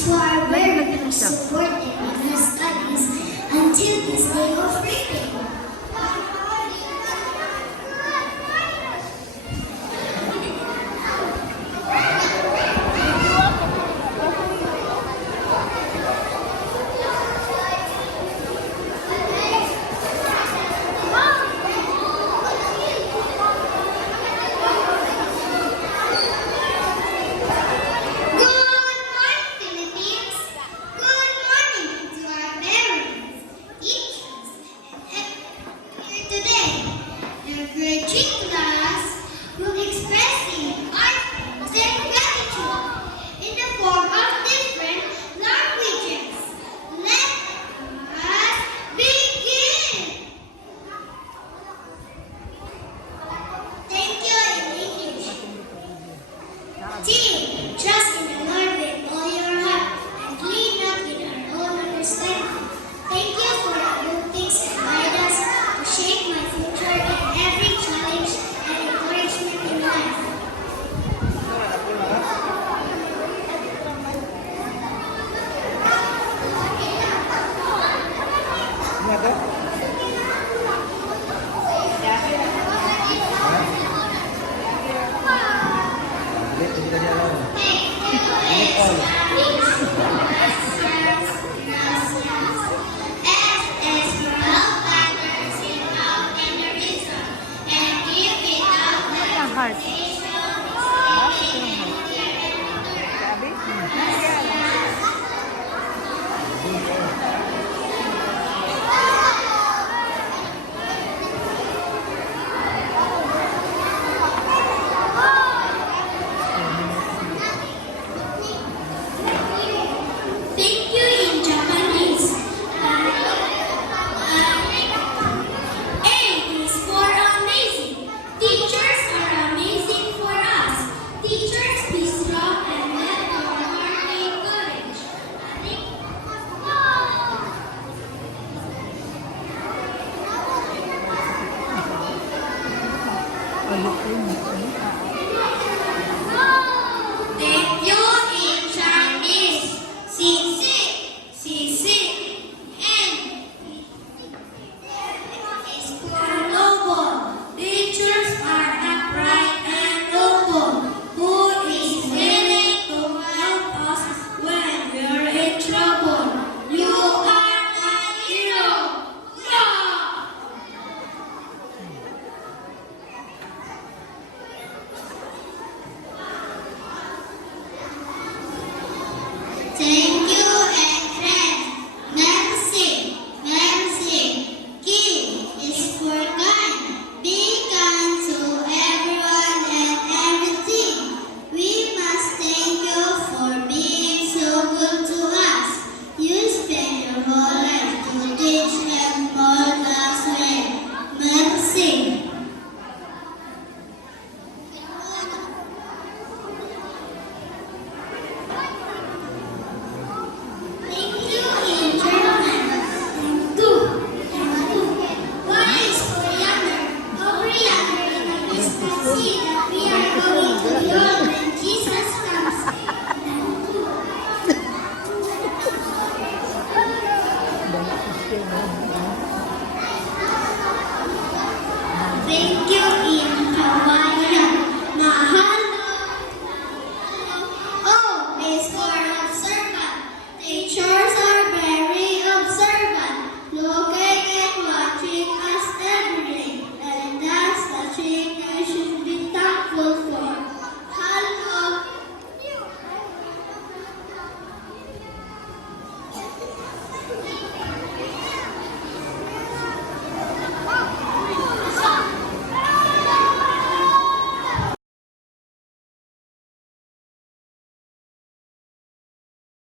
students who are very much supported in their studies until this day of reading. Team, trust in the Lord with all your heart and lean not in our own understanding. Thank you for the good things and guidance to shape my future in every challenge and encouragement in life. Heart.